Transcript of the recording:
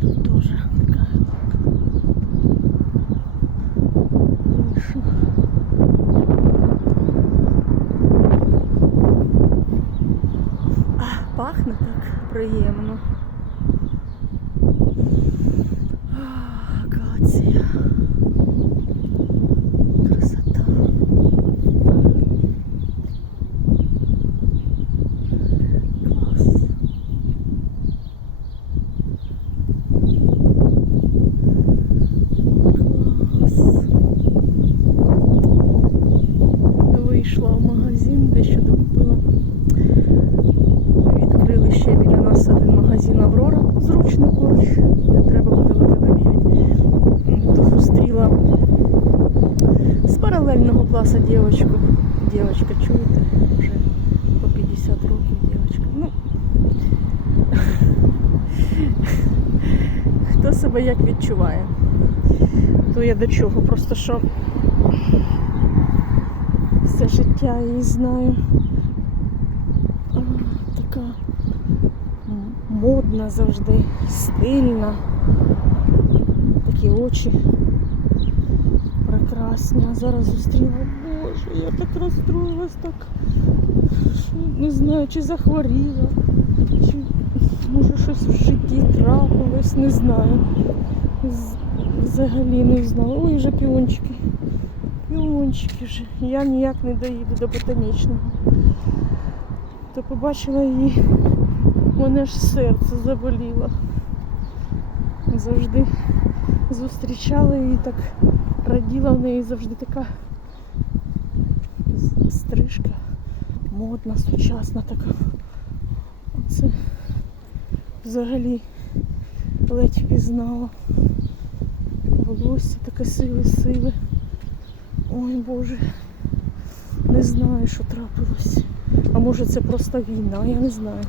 Тут теж така тиша. А, Пахне так приємно. Магазин Аврора. Зручно поруч. Не треба буде бігати. То зустріла з паралельного класу дівчинку. Дівчинка, чуєте? Вже по 50 років дівчинка. Ну, хто себе як відчуває? То я до чого? Просто що все життя її знаю. Така модна завжди, стильна. Такі очі прекрасні. А зараз зустріла. Боже, я так розстроїлась, так що не знаю, чи захворіла, чи може щось в житті трапилось, не знаю. Взагалі не знала. Ой, вже піончики. Піончики вже. Я ніяк не доїду до ботанічного. То побачила її, мене ж серце заболіло. Завжди зустрічала її так, раділа в неї завжди така стрижка модна, сучасна така. Оце взагалі ледь впізнала. Волосся таке сиве-сиве. Ой Боже, не знаю, що трапилось. А може це просто війна, я не знаю.